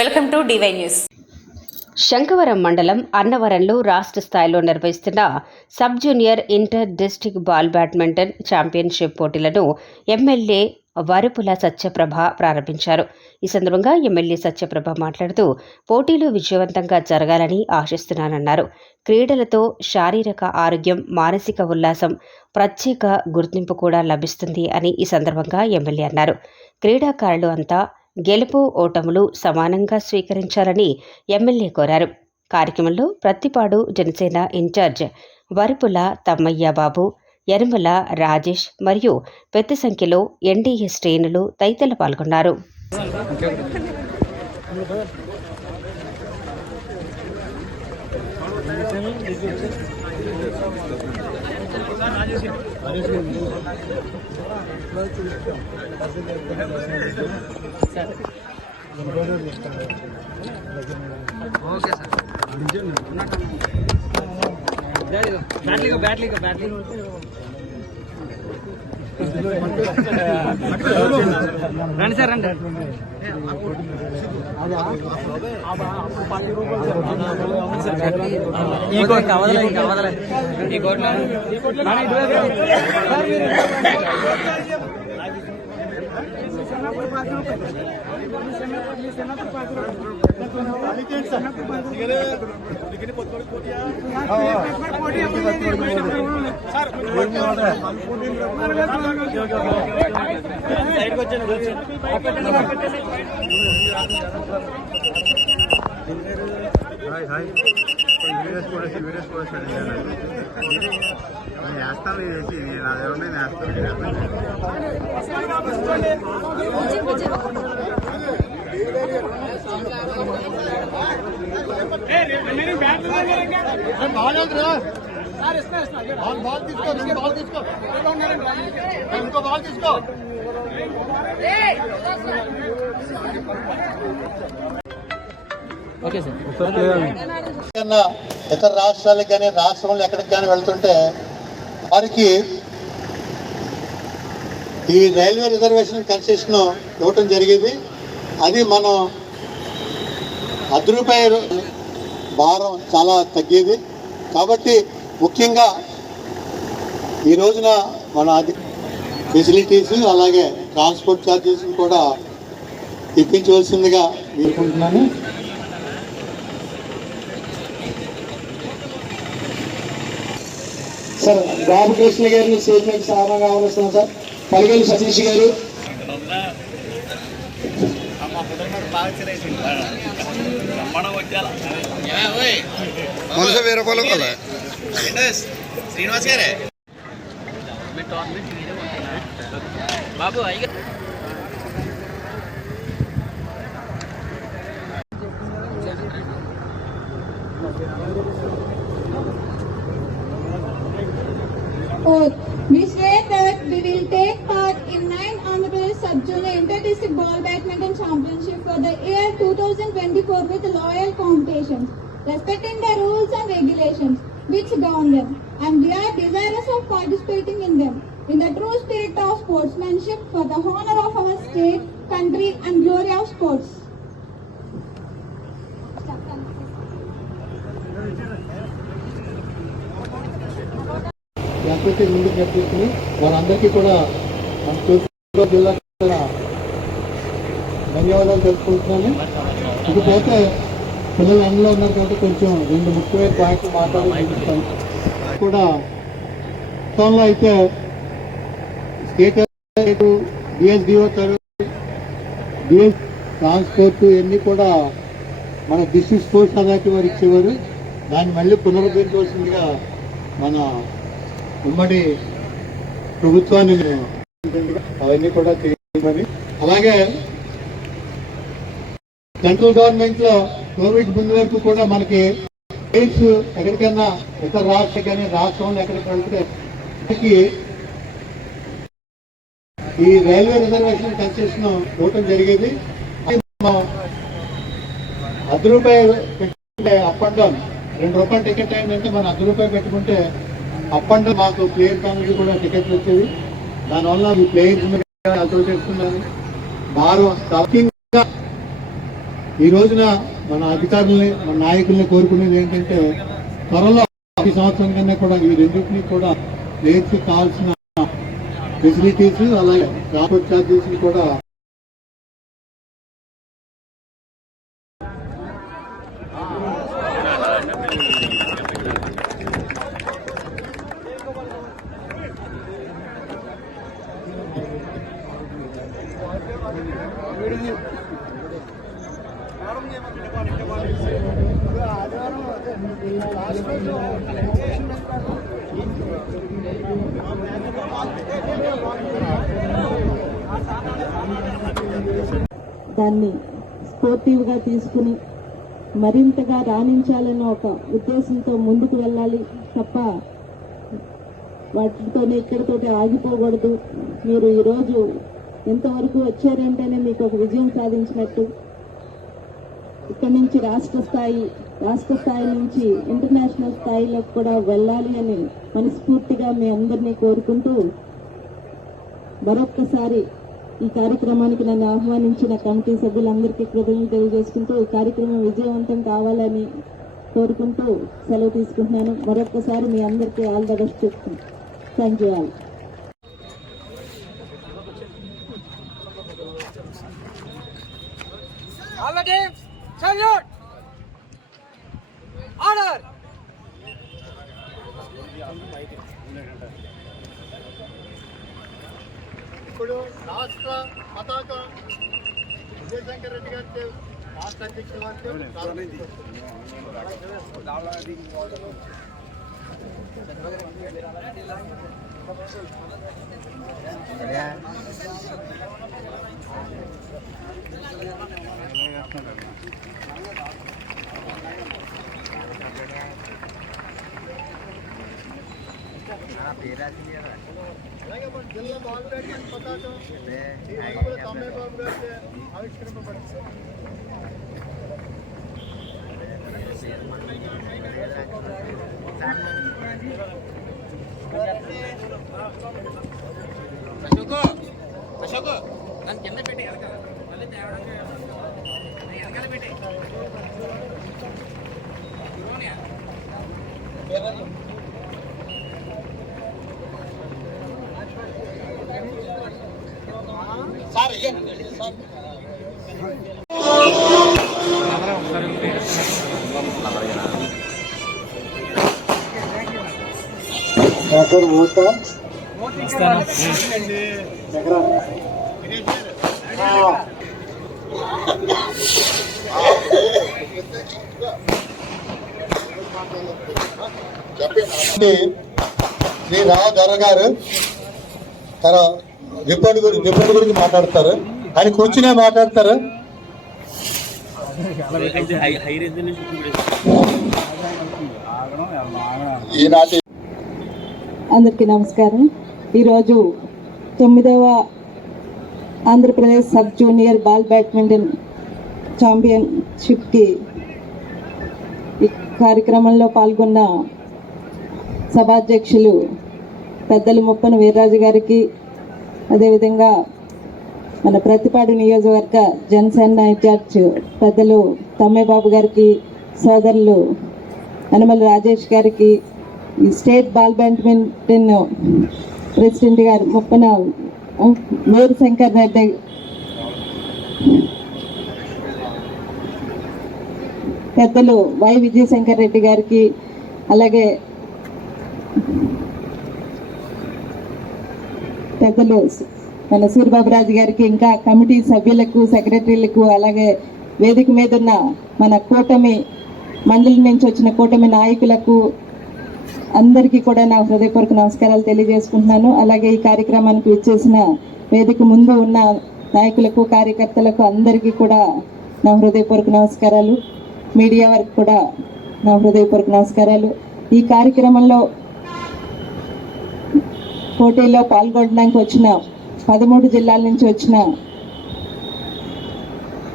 Welcome to DY news. Sankhavaram మండలం అన్నవరంలో రాష్ట్ర స్థాయిలో నిర్వహిస్తున్న sub junior inter district ball badminton championship పోటీలను ఎమ్మెల్యే వరుపుల సత్యప్రభ ప్రారంభించారు. ఈ సందర్భంగా ఎమ్మెల్యే సత్యప్రభ మాట్లాడుతూ పోటీలు విజయవంతంగా జరగాలని ఆశిస్తున్నానన్నారు. క్రీడలతో శారీరక ఆరోగ్యం, మానసిక ఉల్లాసం, ప్రత్యేక గుర్తింపు కూడా లభిస్తుంది అని ఈ సందర్భంగా ఎమ్మెల్యే అన్నారు. క్రీడాకారులు అంతా గెలుపు ఓటములు సమానంగా స్వీకరించాలని ఎమ్మెల్యే కోరారు. కార్యక్రమంలో ప్రత్తిపాడు జనసేన ఇన్ఛార్జ్ వరుపుల తమ్మయ్య బాబు, యనమల రాజేష్ మరియు పెద్ద సంఖ్యలో ఎన్డీఏ శ్రేణులు తదితరులు పాల్గొన్నారు. రండి సార్ రండి. ఈ కోట్ కావాలా ఇంకా కావాలా ఈ కోట్లో ఇతర రాష్ట్రాలకు కానీ రాష్ట్రంలో ఎక్కడికి కానీ వెళ్తుంటే వారికి ఈ రైల్వే రిజర్వేషన్ కన్సెషన్ ఇవ్వటం జరిగింది. అది మనం రూ. 10 భారం చాలా తగ్గేది. కాబట్టి ముఖ్యంగా ఈ రోజున మన ఫెసిలిటీస్ అలాగే ట్రాన్స్పోర్ట్ ఛార్జెస్ కూడా ఇప్పించవలసిందిగా కోరుకుంటున్నాను. సార్ బాబుకృష్ణ గారిని స్టేట్మెంట్ సాధన కావాల్సిన సార్ పలిగేలు సతీష్ గారు. శ్రీనివాస్ గారే బాబు We swear that we will take part in 9th Honorable Sub-Junior Inter-District Ball Badminton Championship for the year 2024 with loyal competitions, respecting the rules and regulations which govern them, and we are desirous of participating in them in the true spirit of sportsmanship for the honor of our state, country and glory of sports. లేకపోతే ముందుకు నడిపిస్తుంది వారందరికీ కూడా మన తూర్పుగోదావరి జిల్లా ధన్యవాదాలు తెలుసుకుంటున్నాను. ఇకపోతే పిల్లలు అందులో ఉన్నారు కాబట్టి కొంచెం 2 ముఖ్యమైన పాయింట్లు మాట్లాడుకుంటాను. కూడా మొత్తంలో అయితే స్టేట్ డిఎస్డిఓ డిఎస్ ట్రాన్స్పోర్ట్ ఇవన్నీ కూడా మన డిస్ట్రిక్ట్ స్పోర్ట్స్ అథారిటీ వారు ఇచ్చేవారు. దాన్ని మళ్ళీ పునరుద్ధరించవలసిందిగా మన ఉమ్మడి ప్రభుత్వాన్ని అవన్నీ కూడా చేయమని, అలాగే సెంట్రల్ గవర్నమెంట్ లో కోవిడ్ ముందు వరకు కూడా మనకి ప్లేయర్స్ ఎక్కడికైనా ఇతర రాష్ట్రం కానీ రాష్ట్రంలో ఎక్కడికి వెళ్తే ఈ రైల్వే రిజర్వేషన్ కన్సెషన్ ఇవ్వటం జరిగేది. రూ. 10 అప్ అండ్ డౌన్ ₹2 టికెట్ అయిందంటే మనం రూ. 10 పెట్టుకుంటే అప్ అండ్ డౌన్ మాకు ప్లేయర్ ఫ్యామిలీకి కూడా టికెట్లు వచ్చేది. దానివల్ల ఈ ప్లేయర్స్ అసోసియేషన్ భారం ఈ రోజున మన అధికారుల్ని మన నాయకుల్ని కోరుకునేది ఏంటంటే త్వరలో ఈ సంవత్సరం కన్నా కూడా ఈ రెండింటినీ కూడా ప్లేయర్స్కి కావాల్సిన ఫెసిలిటీస్ అలాగే ట్రాన్స్పోర్ట్ ఛార్జెస్ కూడా దాన్ని స్పోర్టివ్గా తీసుకుని మరింతగా రాణించాలన్న ఒక ఉద్దేశంతో ముందుకు వెళ్ళాలి తప్ప వాటితోనే ఇక్కడితోటి ఆగిపోకూడదు. మీరు ఈరోజు ఎంతవరకు వచ్చారంటేనే మీకు ఒక విజయం సాధించినట్టు. ఇక్కడి నుంచి రాష్ట్ర స్థాయి నుంచి ఇంటర్నేషనల్ స్థాయిలోకి కూడా వెళ్ళాలి అని మనస్ఫూర్తిగా మీ అందరినీ కోరుకుంటూ మరొక్కసారి ఈ కార్యక్రమానికి నన్ను ఆహ్వానించిన కమిటీ సభ్యులందరికీ కృతజ్ఞతలు తెలియజేసుకుంటూ ఈ కార్యక్రమం విజయవంతం కావాలని కోరుకుంటూ సెలవు తీసుకుంటున్నాను. మరొక్కసారి మీ అందరికీ ఆల్ ద బెస్ట్ చెప్తున్నాను. Thank you all. All the teams, salute! Order! ఇప్పుడు రాష్ట్ర పతాక విజయశంకర్ రెడ్డి గారికి రాష్ట్ర అధ్యక్షుల వారికి అలాగే మన జిల్లా బాల్ బ్యాట్స్మెన్ పతాకం తమ్మే బాబు గారికి ఆవిష్కరింపబడింది. అశోక్ నన్ను కింద పెట్టి ఎదగల మళ్ళీ ఎదగల పెట్టి డాక్టర్ మోతా శ్రీ రావు దొర గారు తన రిపోర్ట్ గురించి మాట్లాడతారు. ఆయన కూర్చునే మాట్లాడతారు. ఈనాటి అందరికీ నమస్కారం. ఈరోజు 9వ Andhra Pradesh sub junior ball badminton ఛాంపియన్షిప్కి ఈ కార్యక్రమంలో పాల్గొన్న సభాధ్యక్షులు పెద్దలు ముప్పన వీర్రాజు గారికి, అదేవిధంగా మన ప్రతిపాడు నియోజకవర్గ జనసేన ఇన్ఛార్జ్ పెద్దలు తమ్మేబాబు గారికి, సోదరులు యనమల రాజేష్ గారికి, ఈ స్టేట్ బాల్ బ్యాడ్మింటన్ ప్రెసిడెంట్ గారు ముప్పన మేరు శంకర్ రెడ్డి, పెద్దలు వై విజయశంకర్ రెడ్డి గారికి, అలాగే పెద్దలు మన సూర్యబాబురాజు గారికి, ఇంకా కమిటీ సభ్యులకు, సెక్రటరీలకు, అలాగే వేదిక మీద ఉన్న మన కూటమి మండలి నుంచి వచ్చిన కూటమి నాయకులకు అందరికీ కూడా నా హృదయపూర్వక నమస్కారాలు తెలియజేసుకుంటున్నాను. అలాగే ఈ కార్యక్రమానికి విచ్చేసిన వేదిక ముందు ఉన్న నాయకులకు, కార్యకర్తలకు అందరికీ కూడా నా హృదయపూర్వక నమస్కారాలు. మీడియా వారికి కూడా నా హృదయపూర్వక నమస్కారాలు. ఈ కార్యక్రమంలో పోటీలో పాల్గొనడానికి వచ్చిన 13 జిల్లాల నుంచి వచ్చిన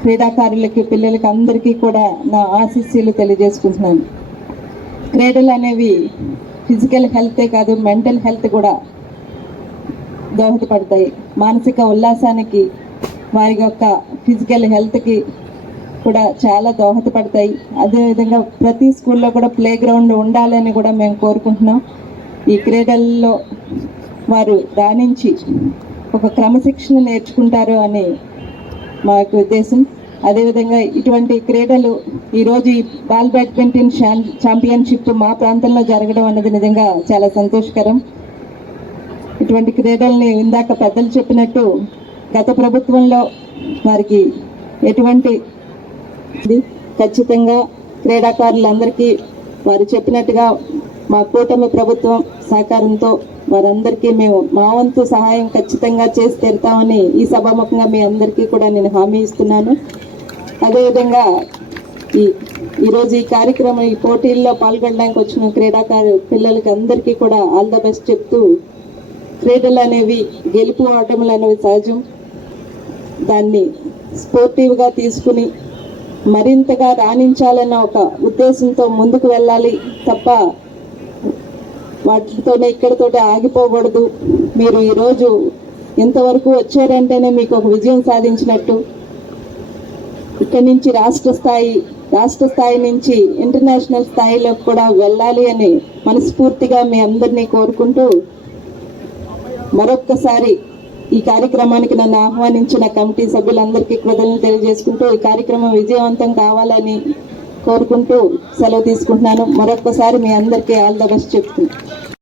క్రీడాకారులకి, పిల్లలకి అందరికీ కూడా నా ఆశీస్సులు తెలియజేసుకుంటున్నాను. క్రీడలు అనేవి ఫిజికల్ హెల్తే కాదు, మెంటల్ హెల్త్ కూడా దోహదపడతాయి. మానసిక ఉల్లాసానికి, వారి యొక్క ఫిజికల్ హెల్త్కి కూడా చాలా దోహదపడతాయి. అదేవిధంగా ప్రతి స్కూల్లో కూడా ప్లే గ్రౌండ్ ఉండాలని కూడా మేము కోరుకుంటున్నాం. ఈ క్రీడల్లో వారు రాణించి ఒక క్రమశిక్షణ నేర్చుకుంటారు అని మా యొక్క ఉద్దేశం. అదేవిధంగా ఇటువంటి క్రీడలు ఈరోజు ఈ బాల్ బ్యాడ్మింటన్ ఛాంపియన్షిప్ మా ప్రాంతంలో జరగడం అన్నది నిజంగా చాలా సంతోషకరం. ఇటువంటి క్రీడల్ని ఇందాక పెద్దలు చెప్పినట్టు గత ప్రభుత్వంలో వారికి ఎటువంటి ఖచ్చితంగా క్రీడాకారులందరికీ వారు చెప్పినట్టుగా మా కూటమి ప్రభుత్వం సహకారంతో వారందరికీ మేము మా వంతు సహాయం ఖచ్చితంగా చేసి తీరుతామని ఈ సభాముఖంగా మీ అందరికీ కూడా నేను హామీ ఇస్తున్నాను. అదేవిధంగా ఈరోజు ఈ కార్యక్రమం ఈ పోటీల్లో పాల్గొనడానికి వచ్చిన క్రీడాకారు పిల్లలకి అందరికీ కూడా ఆల్ ద బెస్ట్ చెప్తూ, క్రీడలు అనేవి గెలుపు ఓటములు అనేవి సహజం. దాన్ని స్పోర్టివ్గా తీసుకుని మరింతగా రాణించాలన్న ఒక ఉద్దేశంతో ముందుకు వెళ్ళాలి తప్ప వాటితోనే ఇక్కడితోటే ఆగిపోకూడదు. మీరు ఈరోజు ఇంతవరకు వచ్చారంటేనే మీకు ఒక విజయం సాధించినట్టు. ఇక్కడి నుంచి రాష్ట్ర స్థాయి నుంచి ఇంటర్నేషనల్ స్థాయిలో కూడా వెళ్ళాలి అని మనస్ఫూర్తిగా మీ అందరినీ కోరుకుంటూ, మరొక్కసారి ఈ కార్యక్రమానికి నన్ను ఆహ్వానించిన కమిటీ సభ్యులందరికీ కృతజ్ఞతలు తెలియజేసుకుంటూ ఈ కార్యక్రమం విజయవంతం కావాలని కోరుకుంటూ సెలవు తీసుకుంటున్నాను. మరొక్కసారి మీ అందరికీ ఆల్ ద బెస్ట్ చెప్తున్నాను.